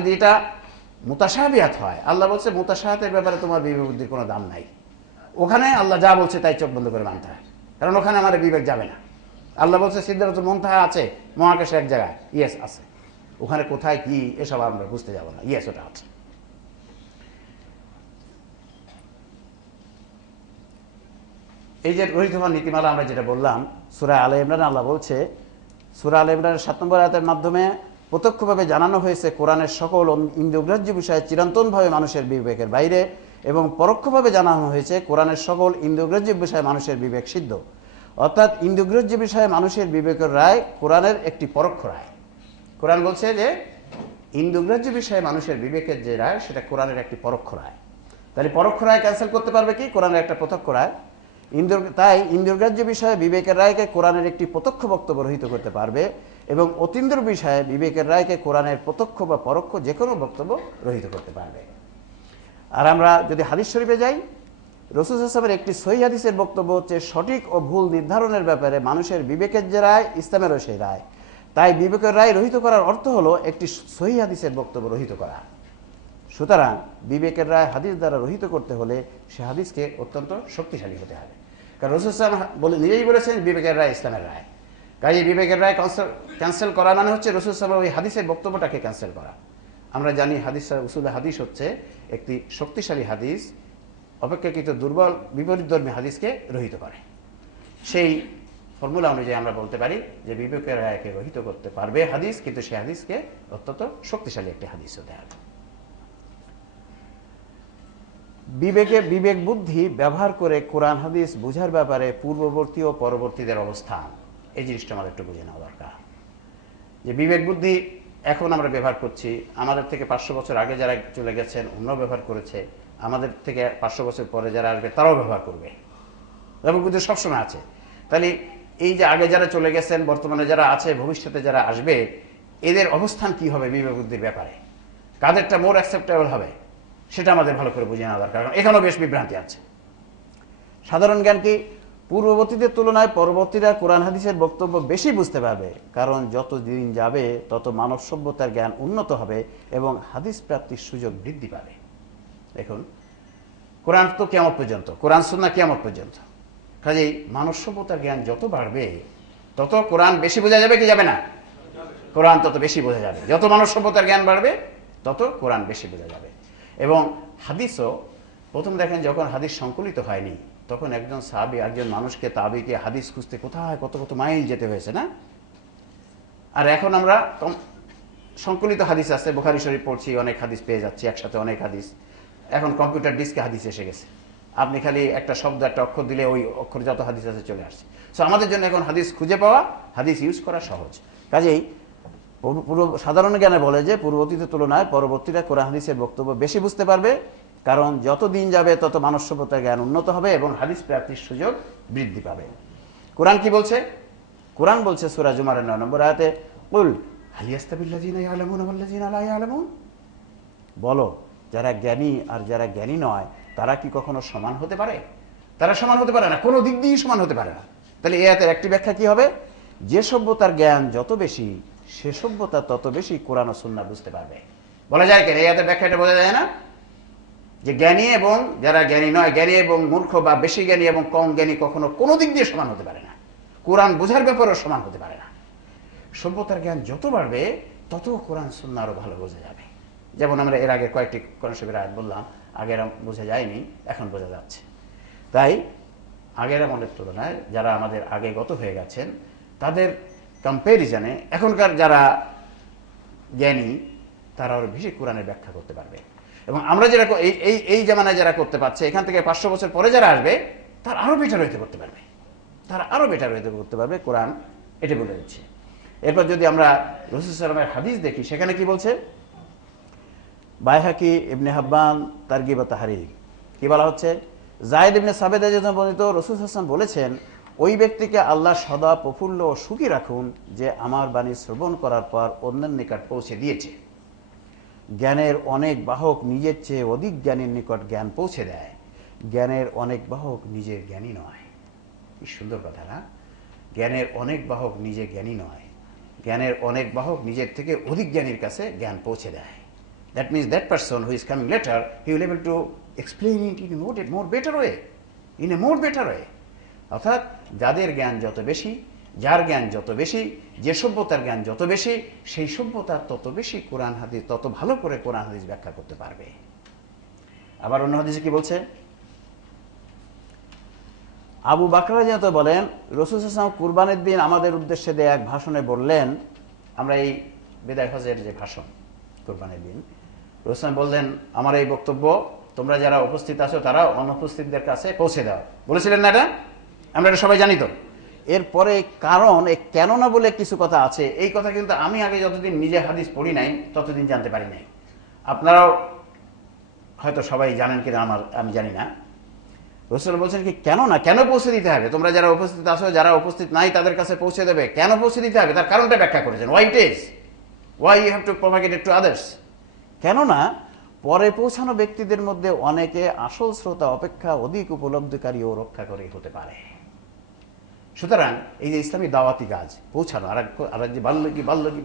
যদি এটা মুতাশাবিহাত হয়, আল্লাহ বলছে মুতাশাহাতের ব্যাপারে তোমার বিবেক বুদ্ধির কোনো দাম নাই, ওখানে আল্লাহ যা বলছে তাই চোখ বন্ধ করে মানতে হয়, কারণ ওখানে আমার বিবেক যাবে না। আল্লাহ বলছে সিদরাতুল মুনতাহা আছে মহাকাশে এক জায়গায়, ইয়েস আছে, ওখানে কোথায় কি এসব আমরা বুঝতে যাব না, ইয়েস ওটা আছে। এই যে রহিত হওয়ার নীতিমালা আমরা যেটা বললাম, সূরা আলে ইমরান আল্লাহ বলছে, সূরা আলে ইমরানের 7 নম্বর আয়াতের মাধ্যমে প্রত্যক্ষভাবে জানানো হয়েছে কোরআনের সকল ইন্দ্রিয়গ্রাহ্য বিষয়ে চিরন্তনভাবে মানুষের বিবেকের বাইরে, এবং পরোক্ষভাবে জানানো হয়েছে কোরআনের সকল ইন্দ্রিয়গ্রাহ্য বিষয়ে মানুষের বিবেক সিদ্ধ। অর্থাৎ ইন্দ্রিয়গ্রাহ্য বিষয়ে মানুষের বিবেকের রায় কোরআনের একটি পরোক্ষ রায়। কোরআন বলছে যে ইন্দ্রিয়গ্রাহ্য বিষয়ে মানুষের বিবেকের যে রায় সেটা কোরআনের একটি পরোক্ষ রায়। তাহলে পরোক্ষ রায় ক্যান্সেল করতে পারবে কি? কোরআনের একটা প্রত্যক্ষ রায়। তাই ইন্দ্রিয়গ্রাহ্য বিষয়ে বিবেকের রায়কে কোরআনের একটি প্রত্যক্ষ বক্তব্য রহিত করতে পারবে, এবং অতীন্দ্রিয় বিষয়ে বিবেকের রায়কে কোরআনের প্রত্যক্ষ বা পরোক্ষ যে কোনো বক্তব্য রহিত করতে পারবে। আর আমরা যদি হাদিস শরীফে যাই, রাসূল সাল্লাল্লাহু আলাইহি ওয়াসাল্লামের একটি সহিহ হাদিসের বক্তব্য হচ্ছে সঠিক ও ভুল নির্ধারণের ব্যাপারে মানুষের বিবেকের যে রায়, ইসলামেরও সেই রায়। তাই বিবেকের রায় রহিত করার অর্থ হলো একটি সহিহ হাদিসের বক্তব্য রহিত করা। সুতরাং বিবেকের রায় হাদিস দ্বারা রহিত করতে হলে সে হাদিসকে অত্যন্ত শক্তিশালী হতে হবে, কারণ রাসূল সাল্লাল্লাহু আলাইহি ওয়াসাল্লাম নিজেই বলেছেন বিবেকের রায় ইসলামের রায়। কাজে বিবেকের রায় ক্যান্সেল করা মানে হচ্ছে রাসূল সাল্লাল্লাহু আলাইহি ওয়াসাল্লাম ওই হাদিসের বক্তব্যটাকে ক্যান্সেল করা। আমরা জানি হাদিস উসুলে হাদিস হচ্ছে একটি শক্তিশালী হাদিস অপেক্ষাকৃত দুর্বল বিপরীতধর্মী হাদিসকে রহিত করে। সেই ফর্মুলা অনুযায়ী আমরা বলতে পারি যে বিবেকের রায়কে রহিত করতে পারবে হাদিস, কিন্তু সেই হাদিসকে অত্যন্ত শক্তিশালী একটি হাদিস হতে হবে। বিবেক বুদ্ধি ব্যবহার করে কোরআন হাদিস বুঝার ব্যাপারে পূর্ববর্তী ও পরবর্তীদের অবস্থান, এই জিনিসটা আমাদের একটু বুঝে নেওয়া দরকার। যে বিবেক বুদ্ধি এখন আমরা ব্যবহার করছি, আমাদের থেকে 500 বছর আগে যারা চলে গেছেন অন্যও ব্যবহার করেছে, আমাদের থেকে 500 বছর পরে যারা আসবে তারাও ব্যবহার করবে, বিবেক বুদ্ধি সবসময় আছে। তাহলে এই যে আগে যারা চলে গেছেন, বর্তমানে যারা আছে, ভবিষ্যতে যারা আসবে, এদের অবস্থান কি হবে বিবেক বুদ্ধির ব্যাপারে, কাদেরটা মোর অ্যাকসেপ্টেবল হবে সেটা আমাদের ভালো করে বুঝে নেওয়া দরকার, কারণ এখানেও বেশ বিভ্রান্তি আছে। সাধারণ জ্ঞান কি? পূর্ববর্তীদের তুলনায় পরবর্তীরা কোরআন হাদিসের বক্তব্য বেশি বুঝতে পারবে, কারণ যত দিন যাবে তত মানব সভ্যতার জ্ঞান উন্নত হবে এবং হাদিস প্রাপ্তির সুযোগ বৃদ্ধি পাবে। দেখুন, কোরআন তো কিয়ামত পর্যন্ত, কোরআন সুন্নাহ কিয়ামত পর্যন্ত। কাজেই মানব সভ্যতার জ্ঞান যত বাড়বে তত কোরআন বেশি বোঝা যাবে কি যাবে না? কোরআন তত বেশি বোঝা যাবে। যত মানব সভ্যতার জ্ঞান বাড়বে তত কোরআন বেশি বোঝা যাবে। এবং হাদিসও প্রথম দেখেন যখন হাদিস সংকলিত হয়নি তখন একজন সাহাবী একজন মানুষকে তাবিকে হাদিস খুঁজতে কোথায় কত কত মাইল যেতে হয়েছে না? আর এখন আমরা সংকলিত হাদিস আছে, বুখারী শরীফ পড়ছি, অনেক হাদিস পেয়ে যাচ্ছি একসাথে, অনেক হাদিস। এখন কম্পিউটার ডিস্কে হাদিস এসে গেছে, আপনি খালি একটা শব্দ একটা অক্ষর দিলে ওই অক্ষর যত হাদিস আছে চলে আসছে। সো আমাদের জন্য এখন হাদিস খুঁজে পাওয়া, হাদিস ইউজ করা সহজ। কাজেই সাধারণ জ্ঞানে বলে যে পূর্ববর্তীদের তুলনায় পরবর্তীরা কোরআন হাদিসের বক্তব্য বেশি বুঝতে পারবে, কারণ যত দিন যাবে তত মানব সভ্যতার জ্ঞান উন্নত হবে এবং হাদিস প্রাপ্তির সুযোগ বৃদ্ধি পাবে। কোরআন কি বলছে? কোরআন বলছে সূরা জুমারের 9 নম্বর আয়াতে, কুল হাল ইয়াস্তাবিল্লাযিনা ইয়ালামুনা ওয়াল্লাযিনা লা ইয়ালামুন, বলো যারা জ্ঞানী আর যারা জ্ঞানী নয় তারা কি কখনো সমান হতে পারে? তারা সমান হতে পারে না, কোনো দিক দিয়েই সমান হতে পারে না। তাহলে এই আয়াতের একটি ব্যাখ্যা কি হবে? যে সভ্যতার জ্ঞান যত বেশি সে সভ্যতা তত বেশি কোরআন ও সুন্নাহ বুঝতে পারবে। বলা যায় কেন? এই আয়াতের ব্যাখ্যাটা বোঝা যায় না যে জ্ঞানী এবং যারা জ্ঞানী নয়, জ্ঞানী এবং মূর্খ বা বেশি জ্ঞানী এবং কম জ্ঞানী কখনো কোনো দিক দিয়ে সমান হতে পারে না, কোরআন বোঝার ব্যাপারেও সমান হতে পারে না। সভ্যতার জ্ঞান যত বাড়বে তত কোরআন সুন্নাহ আরো ভালো বোঝা যাবে। যেমন আমরা এর আগে কয়েকটি কোরআন শরীফের আয়াত বললাম, আগের বোঝা যায়নি, এখন বোঝা যাচ্ছে। তাই আগের আমলের তুলনায় যারা আমাদের আগে গত হয়ে গেছেন তাদের কম্প্যারিজনে এখনকার যারা জ্ঞানী তারা আরো বেশি কোরআনের ব্যাখ্যা করতে পারবে। এবং আমরা যেটা এই জামানায় যারা করতে পারছে, এখান থেকে 500 বছর পরে যারা আসবে তারা আরো বেটার হইতে করতে পারবে, তারা আরো বেটার হইতে করতে পারবে। কোরআন এটা বলে দিচ্ছে। এরপর যদি আমরা রাসূল সাল্লাল্লাহু আলাইহি ওয়াসাল্লামের হাদিস দেখি, সেখানে কি বলছে? বাইহাকি, ইবনে হাব্বান, তারগিব ও তাহরিক, কি বলা হচ্ছে? যায়েদ ইবনে সাবিত রাদিয়াল্লাহু আনহু বর্ণিত, রাসূল সাল্লাল্লাহু আলাইহি ওয়াসাল্লাম বলেছেন, ওই ব্যক্তিকে আল্লাহ সদা প্রফুল্ল ও সুখী রাখুন যে আমার বাণী শ্রবণ করার পর অন্যের নিকট পৌঁছে দিয়েছে। জ্ঞানের অনেক বাহক নিজের চেয়ে অধিক জ্ঞানীর নিকট জ্ঞান পৌঁছে দেয়, জ্ঞানের অনেক বাহক নিজের জ্ঞানী নয়। কি সুন্দর কথা না? জ্ঞানের অনেক বাহক নিজে জ্ঞানী নয়, জ্ঞানের অনেক বাহক নিজের থেকে অধিক জ্ঞানীর কাছে জ্ঞান পৌঁছে দেয়। That means that person who is coming later, he will able to explain it in a more better way, in a more better way. অর্থাৎ যাদের জ্ঞান যত বেশি, যার জ্ঞান যত বেশি, যে সভ্যতার জ্ঞান যত বেশি, সেই সভ্যতার তত বেশি কোরআন হাদিস, তত ভালো করে কোরআন হাদিস ব্যাখ্যা করতে পারবে। আবার অন্য হাদিসে কি বলছে? আবু বকর রাদিয়াল্লাহু বলেন, রাসূল সাল্লাল্লাহু আলাইহি ওয়াসাল্লাম কুরবানির দিন আমাদের উদ্দেশ্যে দেয়া এক ভাষণে বললেন, আমরা এই বিদায় হজের যে ভাষণ কুরবানির দিন, রাসূল বললেন, আমার এই বক্তব্য তোমরা যারা উপস্থিত আছো তারা অনুপস্থিতদের কাছে পৌঁছে দাও। বলেছিলেন না এটা? আমরা এটা সবাই জানি তো। এরপরে কারণ এই কেননা বলে কিছু কথা আছে, এই কথা কিন্তু আমি আগে যতদিন নিজে হাদিস পড়ি নাই ততদিন জানতে পারি নাই। আপনারাও হয়তো সবাই জানেন কিনা আমি জানি না। রাসূল বলছেন কি কেন না, কেন পৌঁছে দিতে হবে? তোমরা যারা উপস্থিত আছো, যারা উপস্থিত নাই তাদের কাছে পৌঁছে দেবে। কেন পৌঁছে দিতে হবে তার কারণটা ব্যাখ্যা করেছেন। Why it is, why you have to propagate it to others. কেননা পরে পৌঁছানো ব্যক্তিদের মধ্যে অনেকে আসল শ্রোতা অপেক্ষা অধিক উপলব্ধিকারী ও রক্ষাকারী হতে পারে। সুতরাং এই যে ইসলামী দাওয়াতি কাজ পৌঁছানো, আর যে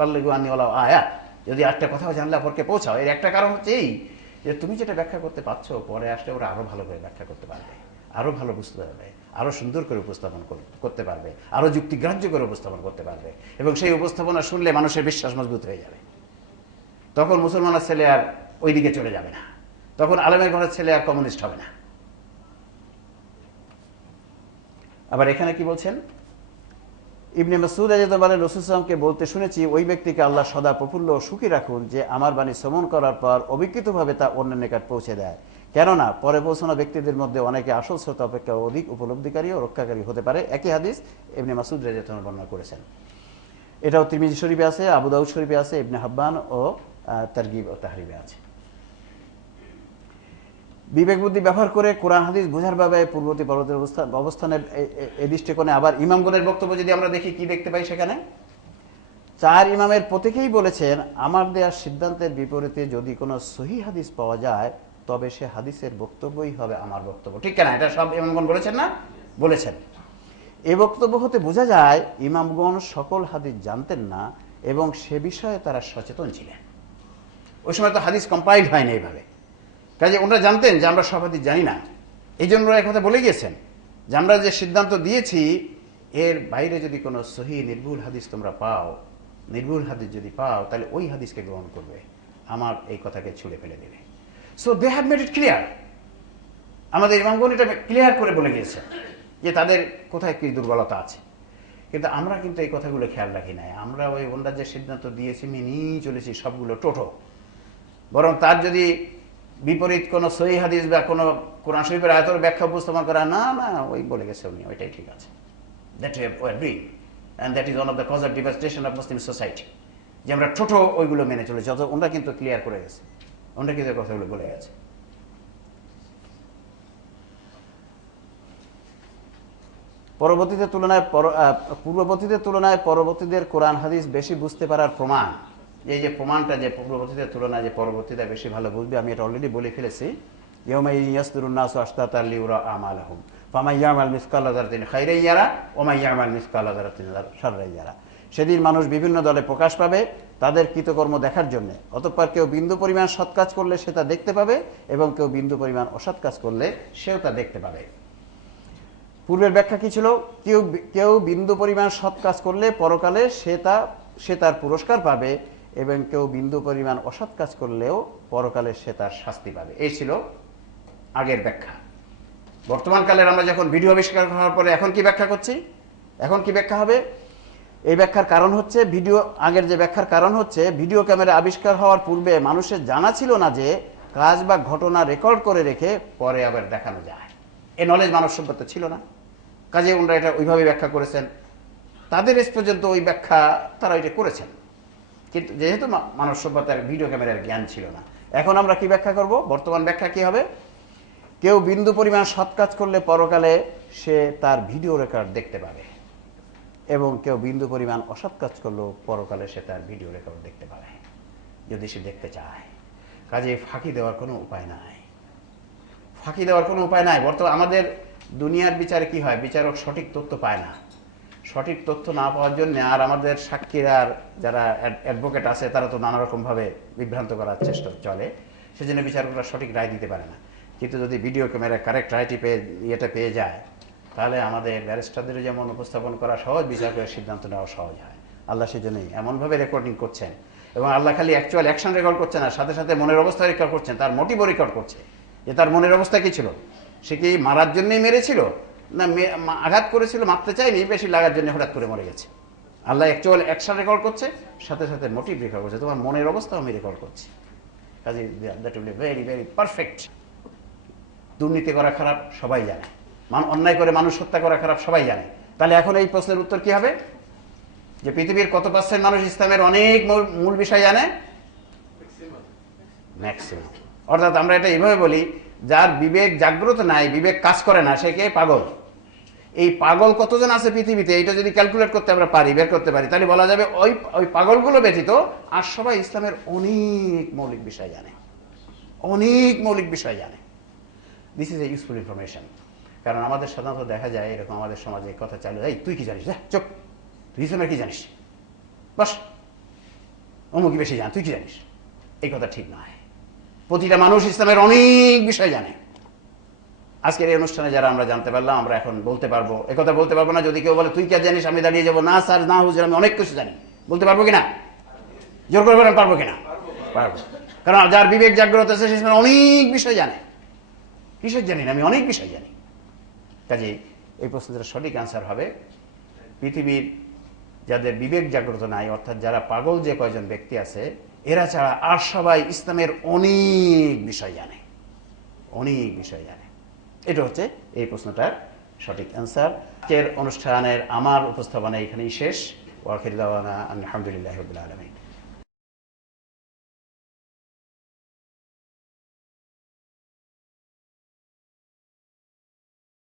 বাল্লগি আনিওয়ালা আয়াত, যদি একটা কথাও জানলে অপরকে পৌঁছাও, এর একটা কারণ হচ্ছে এই যে তুমি যেটা ব্যাখ্যা করতে পারছো পরে আসলে ওরা আরো ভালো করে ব্যাখ্যা করতে পারবে, আরো ভালো বুঝতে পারবে, আরো সুন্দর করে উপস্থাপন করতে পারবে, আরো যুক্তিগ্রাহ্য করে উপস্থাপন করতে পারবে, এবং সেই উপস্থাপনা শুনলে মানুষের বিশ্বাস মজবুত হয়ে যাবে। তখন মুসলমানের ছেলে আর ওই দিকে চলে যাবে না, তখন আলেমের ঘরের ছেলে আর কমিউনিস্ট হবে না। আবার এখানে কি বলছেন? ইবনে মাসউদ রাদিয়াল্লাহু বলেন, রাসূল সাল্লাল্লাহু আলাইহি ওয়াসাল্লামকে বলতে শুনেছি, ওই ব্যক্তিকে আল্লাহ সদা প্রফুল্ল ও সুখী রাখুন যে আমার বাণী শ্রবণ করার পর অবিকৃতভাবে তা অন্যের নিকট পৌঁছে দেয়। কেননা পরে পৌঁছানো ব্যক্তিদের মধ্যে অনেকে আসল শ্রোতা অপেক্ষা অধিক উপলব্ধিকারী ও রক্ষাকারী হতে পারে। একই হাদিস ইবনে মাসউদ রাদিয়াল্লাহু আনহু বর্ণনা করেছেন। এটাও তিরমিজি শরীফে আছে, আবু দাউদ শরীফে আছে, ইবনে হাব্বান ও তারগিব ও তাহরিবে আছে। বিবেক বুদ্ধি ব্যবহার করে কোরআন হাদিস বোঝার ব্যাপারে পূর্ববর্তী পরবর্তী অবস্থানের এই দৃষ্টিকোণে আবার ইমামগণের বক্তব্য যদি আমরা দেখি, কি দেখতে পাই সেখানে? চার ইমামের প্রত্যেকেই বলেছেন, আমার দেওয়া সিদ্ধান্তের বিপরীতে যদি কোনো সহিহ হাদিস পাওয়া যায় তবে সে হাদিসের বক্তব্যই হবে আমার বক্তব্য। ঠিক না? এটা সব ইমামগণ বলেছেন না? বলেছেন। এই বক্তব্য হতে বোঝা যায় ইমামগণ সকল হাদিস জানতেন না এবং সে বিষয়ে তারা সচেতন ছিলেন। ওই সময় তো হাদিস কম্পাইল হয়নি এইভাবে, কাজে ওনারা জানতেন যে আমরা সব হাদিস জানি না। এই জন্য ওরা কথা বলে গিয়েছেন যে আমরা যে সিদ্ধান্ত দিয়েছি এর বাইরে যদি কোনো সহি নির্ভুল হাদিস তোমরা পাও, নির্ভুল হাদিস যদি পাও তাহলে ওই হাদিসকে গ্রহণ করবে, আমার এই কথাকে ছুঁড়ে ফেলে দেবে। So they have made it clear. আমাদের ইমামগণ এটা ক্লিয়ার করে বলে গিয়েছে যে তাদের কোথায় কি দুর্বলতা আছে। কিন্তু আমরা কিন্তু এই কথাগুলো খেয়াল রাখি নাই। আমরা ওই ওনারা যে সিদ্ধান্ত দিয়েছি মেনেই চলেছি সবগুলো টোটো। বরং তার যদি বিপরীত কোনো সহিহ হাদিস বা কোনো কোরআন শরীফের আয়াতের ব্যাখ্যা উপস্থাপন করা, না না ওই বলে গেছে উনি, ওইটাই ঠিক আছে, that we are doing, and that is one of the cause of devastation of Muslim society, যে আমরা ছোটো ওইগুলো মেনে চলেছি। অত ওনারা কিন্তু ক্লিয়ার করে গেছে, ওনারা কিন্তু কথাগুলো বলে গেছে। পূর্ববর্তীদের তুলনায় পরবর্তীদের কোরআন হাদিস বেশি বুঝতে পারার প্রমাণ, এই যে প্রমাণটা যে পূর্ববর্তীদের তুলনায় যে পরবর্তীরা বেশি ভালো বুঝবে, আমি এটা অলরেডি বলে ফেলেছি। ইয়াউমা ইয়াসদুরুন নাসু আশতাতান লিউরা আমালাহুম ফামান ইয়ামাল মিসকালা যারাতিন খাইরান ইয়ারা ওয়া মান ইয়ামাল মিসকালা যারাতিন শাররান ইয়ারা। সেদিন মানুষ বিভিন্ন দলে প্রকাশ পাবে তাদের কৃতকর্ম দেখার জন্য। অতঃপর কেউ বিন্দু পরিমাণ সৎ কাজ করলে সে তা দেখতে পাবে এবং কেউ বিন্দু পরিমাণ অসৎ কাজ করলে সেও তা দেখতে পাবে। পূর্বের ব্যাখ্যা কি ছিল? কেউ বিন্দু পরিমাণ সৎ কাজ করলে পরকালে সে তার পুরস্কার পাবে এবং কেউ বিন্দু পরিমাণ অসৎ কাজ করলেও পরকালে সে তার শাস্তি পাবে। এই ছিল আগের ব্যাখ্যা। বর্তমানকালের আমরা যখন ভিডিও আবিষ্কার হওয়ার পরে এখন কি ব্যাখ্যা করছি, এখন কি ব্যাখ্যা হবে? এই ব্যাখ্যার কারণ হচ্ছে আগের যে ব্যাখ্যার কারণ হচ্ছে ভিডিও ক্যামেরা আবিষ্কার হওয়ার পূর্বে মানুষের জানা ছিল না যে কাজ বা ঘটনা রেকর্ড করে রেখে পরে আবার দেখানো যায়। এই নলেজ মানব সভ্যতা ছিল না, কাজে ওনারা এটা ওইভাবে ব্যাখ্যা করেছেন। তাদের এস পর্যন্ত ওই ব্যাখ্যা তারা ওইটা করেছেন, কিন্তু যেহেতু মানব সভ্যতার ভিডিও ক্যামেরার জ্ঞান ছিল না। এখন আমরা কি ব্যাখ্যা করব? বর্তমান ব্যাখ্যা কি হবে? কেউ বিন্দু পরিমাণ সৎ কাজ করলে পরকালে সে তার ভিডিও রেকর্ড দেখতে পাবে এবং কেউ বিন্দু পরিমাণ অসৎ কাজ করলেও পরকালে সে তার ভিডিও রেকর্ড দেখতে পাবে যদি সে দেখতে চায়। কাজে ফাঁকি দেওয়ার কোনো উপায় নাই, ফাঁকি দেওয়ার কোনো উপায় নাই। বর্তমানে আমাদের দুনিয়ার বিচারে কি হয়, বিচারক সঠিক তথ্য পায় না। সঠিক তথ্য না পাওয়ার জন্য আর আমাদের সাক্ষীরা আর যারা অ্যাডভোকেট আছে তারা তো নানা রকমভাবে বিভ্রান্ত করার চেষ্টা চলে, সেজন্য বিচারকরা সঠিক রায় দিতে পারে না। কিন্তু যদি ভিডিও ক্যামেরা কারেক্ট রায়টি পেয়ে যায়, তাহলে আমাদের ব্যারিস্টারদের যেমন উপস্থাপন করা সহজ, বিচারকের সিদ্ধান্ত নেওয়া সহজ হয়। আল্লাহ সেজন্যই এমনভাবে রেকর্ডিং করছেন, এবং আল্লাহ খালি অ্যাকচুয়াল অ্যাকশন রেকর্ড করছেন না, সাথে সাথে মনের অবস্থা রেকর্ড করছেন, তার মোটিভও রেকর্ড করছে যে তার মনের অবস্থা কী ছিল। সে কি মারার জন্যই মেরেছিল, না আঘাত করেছিল, মারতে চাইনি, বেশি লাগার জন্য হঠাৎ করে মরে গেছে। আল্লাহ অ্যাকচুয়াল অ্যাকশন রেকর্ড করছে, সাথে সাথে মোটিভ রেকর্ড করছে, তোমার মনের অবস্থাও আমি রেকর্ড করছি। কাজে that will be very very perfect. দুর্নীতি করা খারাপ সবাই জানে, অন্যায় করে মানুষ হত্যা করা খারাপ সবাই জানে। তাহলে এখন এই প্রশ্নের উত্তর কি হবে, যে পৃথিবীর কত পার্সেন্ট মানুষ ইসলামের অনেক মূল বিষয় জানে? ম্যাক্সিমাম। অর্থাৎ আমরা এটা এইভাবে বলি, যার বিবেক জাগ্রত নাই, বিবেক কাজ করে না, সে কে? পাগল। এই পাগল কতজন আছে পৃথিবীতে, এটা যদি ক্যালকুলেট করতে আমরা পারি, বের করতে পারি, তাহলে বলা যাবে ওই পাগলগুলো ব্যতীত আর সবাই ইসলামের অনেক মৌলিক বিষয় জানে, অনেক মৌলিক বিষয় জানে। This is a useful information. কারণ আমাদের সাধারণত দেখা যায় এরকম, আমাদের সমাজে কথা চালু, এই তুই কি জানিস, চুপ, তুই ইসলামের কি জানিস, বাস অমুকি বেশি জান, তুই কি জানিস। এই কথা ঠিক নয়। প্রতিটা মানুষ ইসলামের অনেক বিষয় জানে। আজকের এই অনুষ্ঠানে যারা আমরা জানতে পারলাম, আমরা এখন বলতে পারবো, একথা বলতে পারবো না যদি কেউ বলে তুই কে জানিস, আমি দাঁড়িয়ে যাবো, না স্যার, না হুজুর, আমি অনেক কিছু জানি। বলতে পারবো কিনা? জোর করে বলেন, পারবো কিনা? পারবো। কারণ যার বিবেক জাগ্রত আছে সে অনেক বিষয় জানে। কিসের জানি না, আমি অনেক বিষয় জানি। কাজে এই প্রশ্নের সঠিক আনসার হবে, পৃথিবীর যাদের বিবেক জাগ্রত নাই, অর্থাৎ যারা পাগল যে কয়জন ব্যক্তি আছে, এরা ছাড়া আর সবাই ইসলামের অনেক বিষয় জানে, অনেক বিষয় জানে। এটা হচ্ছে এই প্রশ্নটার সঠিক অ্যান্সার। আজকের অনুষ্ঠানের আমার উপস্থাপনা এখানেই শেষ। ওয়া আখিরু দাওয়ানা আলহামদুলিল্লাহি রাব্বিল আলামিন।